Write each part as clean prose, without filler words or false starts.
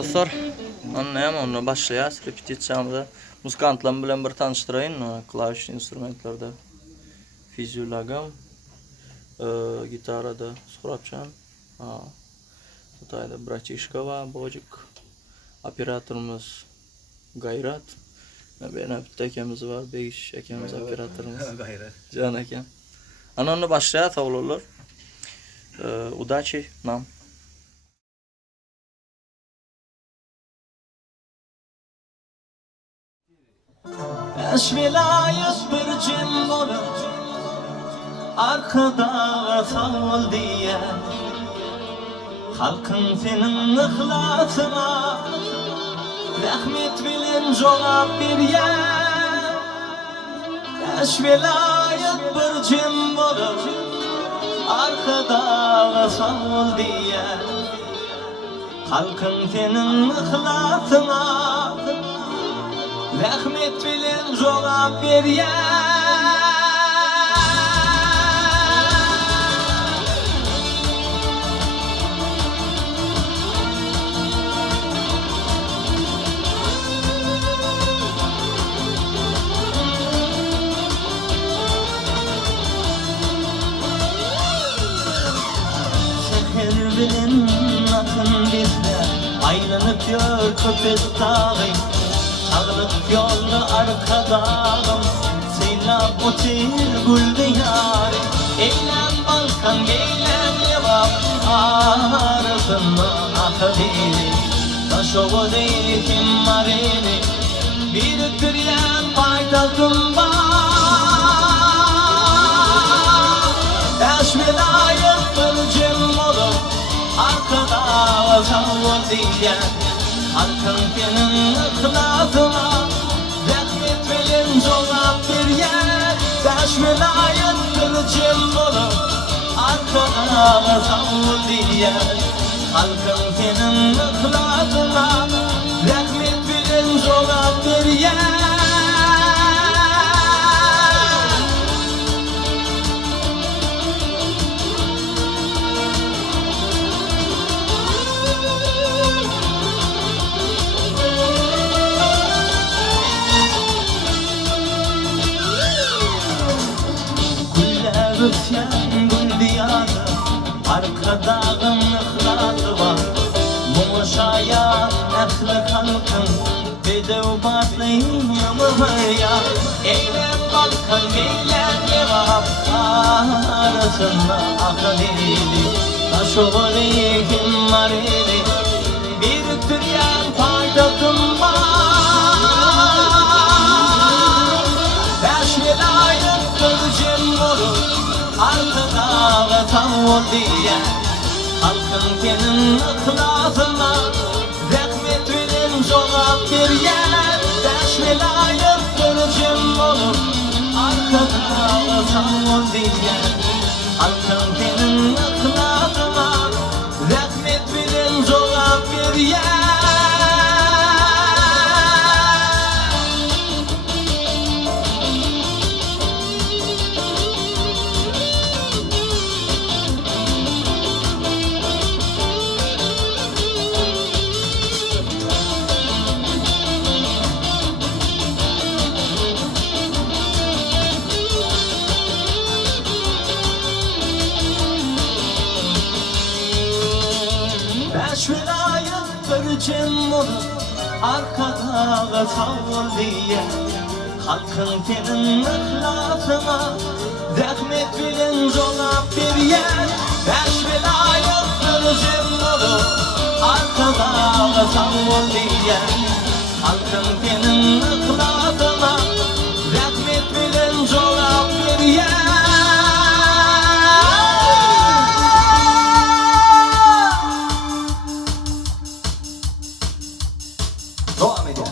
dostlar. Onu başlayas. Repetitsiyamızda musikantlar bilen bir tanıştırayın. Klaviş instrumentlerde fizyologam, gitarada Suhrabcan, Hatayda Bratishkova, Bojik, operatorumuz Gayrat. Benim tekemiz var, 5 ekemiz operatorumuz. Gayret. Can ekem. Onu başlayas olur. Удачи нам. Beş vilayet bir cin olur, arkada sağ diye. Halkın senin ıhlasına rahmet bilen cevap bir yer. Beş vilayet bir cin olur, arkada sağ diye. Halkın senin ıhlasına rahmet bilen cevap ver ya. Seher bilen akın bizde ayrılık gör köpek dağı. Ağlık yollu arkadağım, seylap otir gül diyarı. Eylem Balkan, eylem Levap, arasında akadili. Taşoğu deykim marini, bir türyen paytazım var. Beş vilayet bir cem olur, arkadağa savur diyen. Halkın senin ıhlasına rahmet bilen cevap bir yer. Beş vilayet bir cem olur, arkada savur diyen. Halkın senin ıhlasına rahmet bilen cevap bir yer. Rüsyan gül diyarı, arkadağın ıhlatı var. Muşaya ehli halkın, bedev batlayım ya. Eylem Balkan, eylem Levap, arasında akadili. Taşoğu deykim marini, bir türyen paytazım var. Beş vilayet bir cem olur, arkada savur diye. Halkın senin ıhlasına rahmet bilen cevap bir yer. Beş vilayet bir cem olur, arkada savur diye. Halkın senin ıhlasına rahmet bilen cevap bir yer. Beş vilayet bir cem olur, arkada savur diye. Halkın senin ıhlasına rahmet bilen cevap bir yer. Beş vilayet bir cem olur, arkada savur diye. Halkın senin ıhlasına rahmet bilen cevap bir yer. Devam edelim.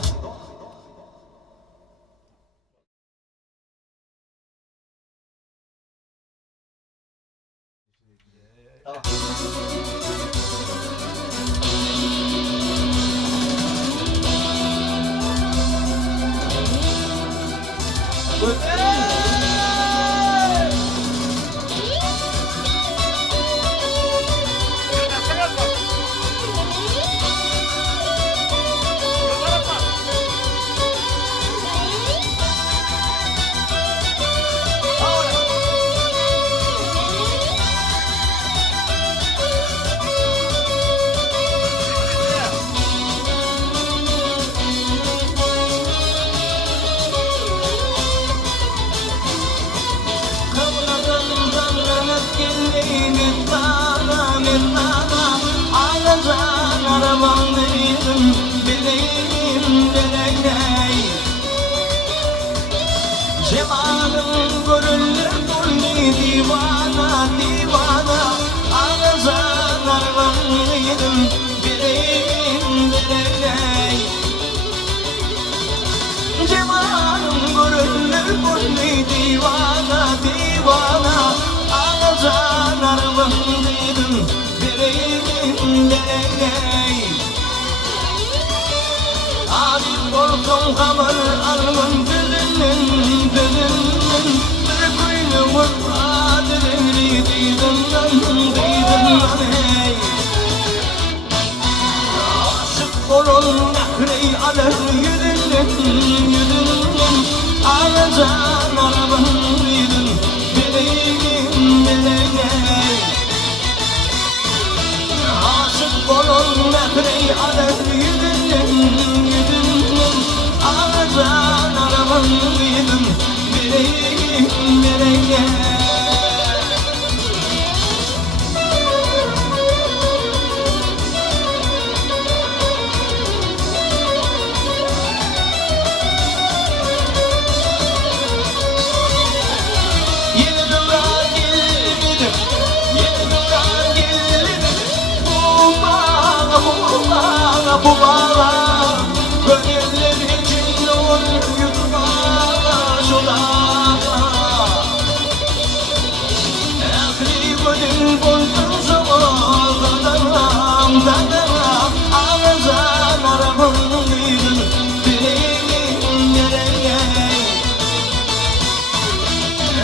Dileğim derey Adil bolsun kamır almın Dülünün Bir kuyunu vurma Dilimri Diydimden ey Aşık olun Nahrey alır Yüdünün Ağacan arabanın Dileğim derey Aşık olun Nahrey alır Yüdünün Ağacan arabanın Dileğim derey Bu bağlar gönüller için nur yutmaz olar Ahri gönül bozdun zamanlardan Ağızdan arabanıydın dileğim derey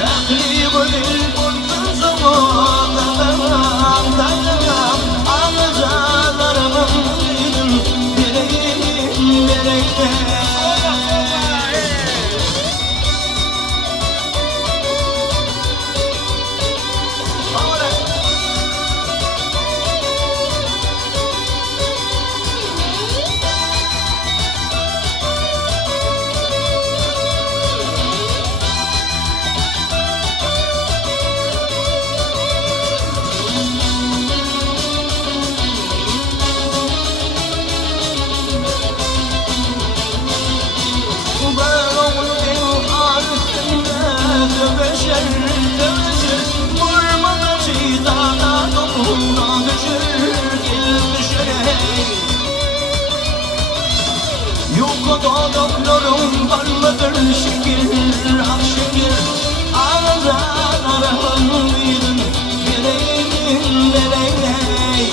Ahri gönül bozdun zamanlardan Ağızdan arabanıydın dileğim derey Doktorum var mıdır şekil, ah şekil Ağızdan arabanıydın dileğim derey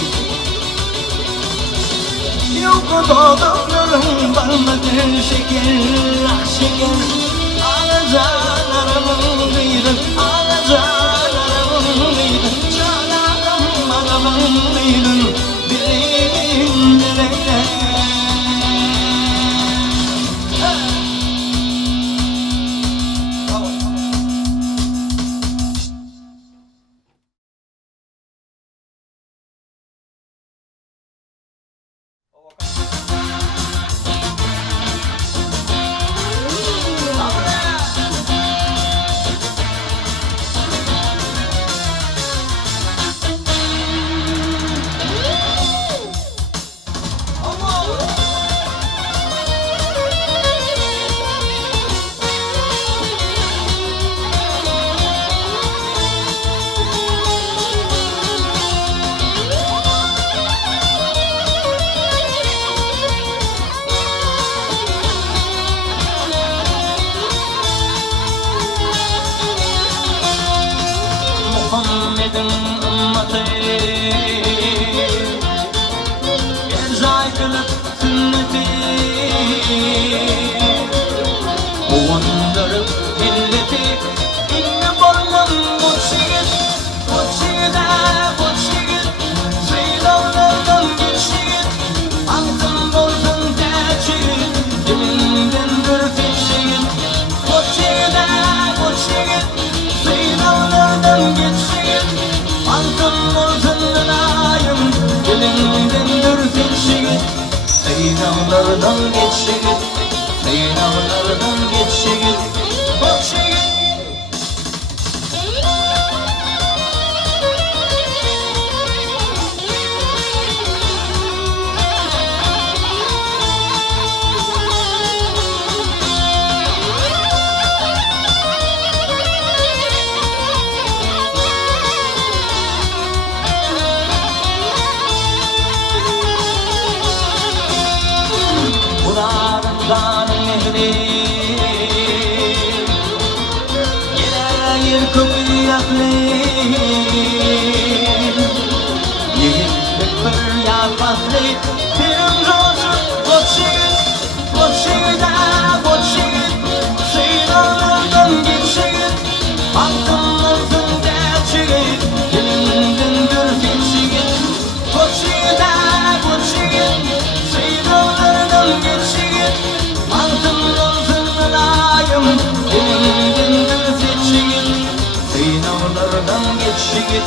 Yok doktorum var mıdır şekil, ah şekil Ağızdan arabanıydın, ağızdan arabanıydın Cananım arabanıydın dileğim derey Muhammed'in ümmeti Erzay kılıp sünneti Uvandırıp milleti İnne borlan bu şiir Zeydanlardan bir şiir Altın bolsun gerçeği Dilindendir tek şiir Bu şiir Zeydanlardan geçir Altın bolsun layım Dilindendir tek şiir Zeydanlardan geçir Zeydanlardan geçir Bu şiir Bunlardan nehri Yine yırkıp yaklayın Yiğit geçigit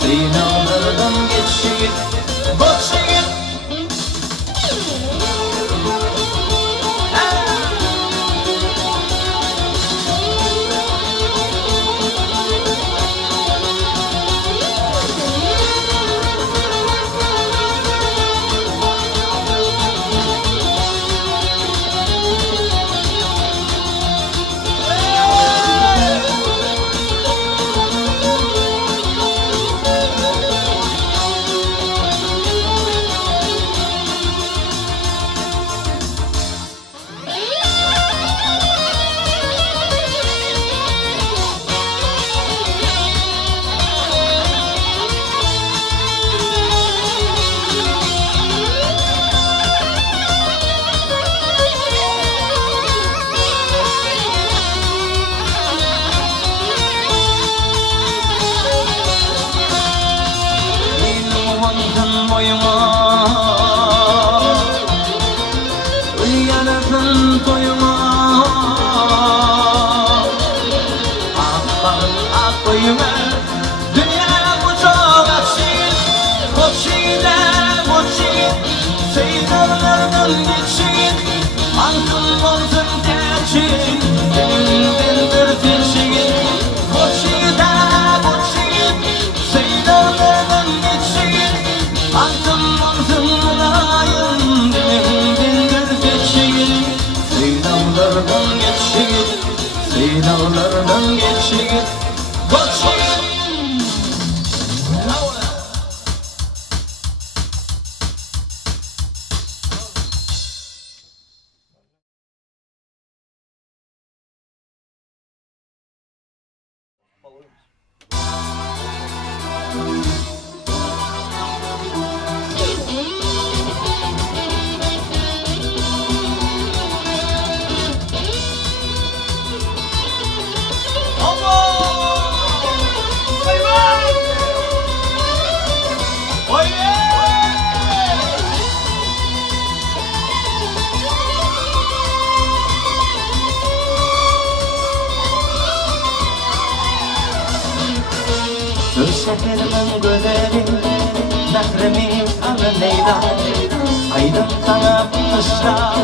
Seynalardan geçigit Boşigit Vandın boyuma Uyyanadın toyuma Ah boyuma Dünya bu çok açık Boçide boçik Seydarlardan geçik Altın olsun gerçek Dilinden bir teşik Boçide boçik Seydarlardan geçik Altın olsun layın Dilinden bir teşik Seydarlardan geçik Seydarlardan geçik Boçik Şehrimin güleri Mehremin anı Leyla Aydın sana kışla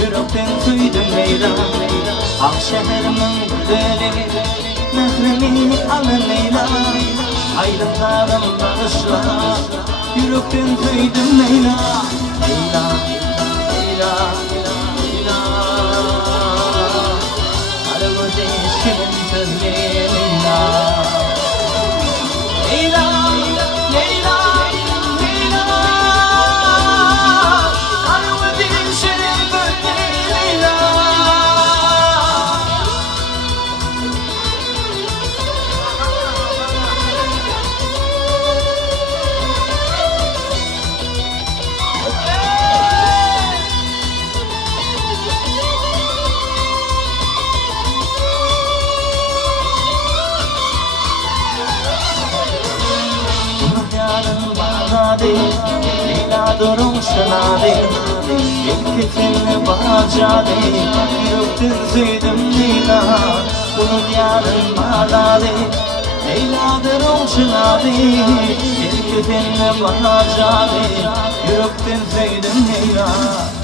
Yürekten tüydüm Leyla Ak şehrimin güleri Mehremin anı Leyla Aydın sana kışla Yürekten tüydüm Leyla Leyla, Leyla, Leyla Arı değişim sözlü Leyla Leyla, Leyla, Leyla Arı değişim sözlü Leyla Leyla durun şınadi İlketini bahçadi Yürekten süydüm Leyla Bunu diyarın bağladı Leyla durun şınadi İlketini bahçadi Yürekten süydüm Leyla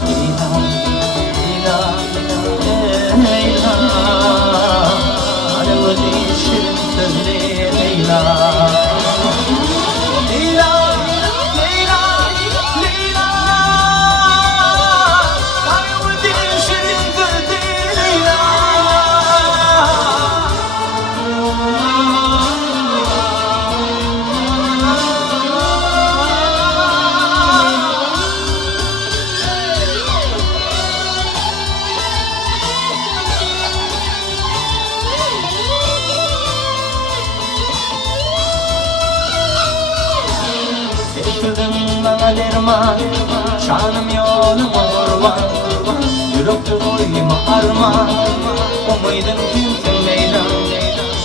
Leyla, Leyla, Leyla Arı değişim sözlü Leyla Leyla bana derman Şanım yolum orman Yürekte koyma arman Umuydum kimsin Leyla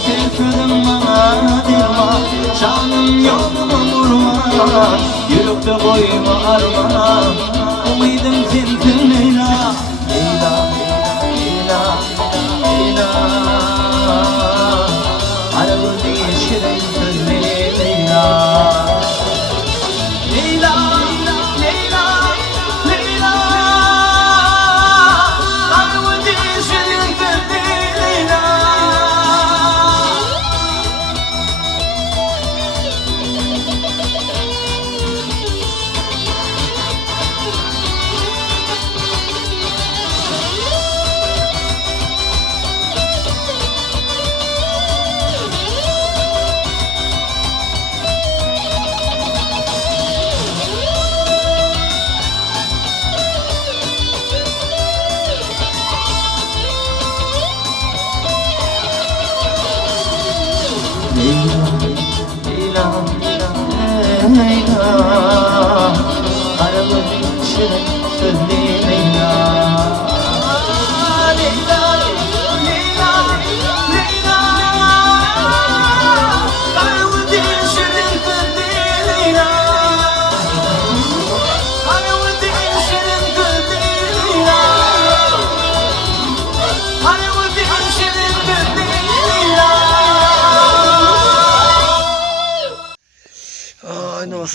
Sevgilim bana derman Şanım yolum orman Yürekte koyma arman Umuydum kimsin Leyla Leyla, Leyla, Leyla Arabı değişirim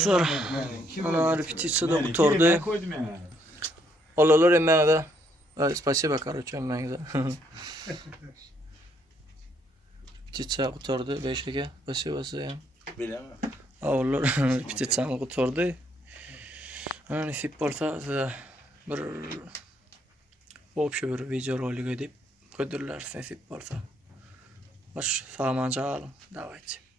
dostlar. Ana repetitsiyada o'tirdi. Ben koydum ya. Olalar emeğde. Spasibo, короче, emeğde. Repetitsiya o'tirdi 5'ga. Spasibosi ham. Bilemem. Olalar repetitsiyani o'tirdi. Ana nasib bo'lsa bir общий bir videorolik edip qo'ydirlar nasib bo'lsa. Bosh sağmanca alın. Давайте.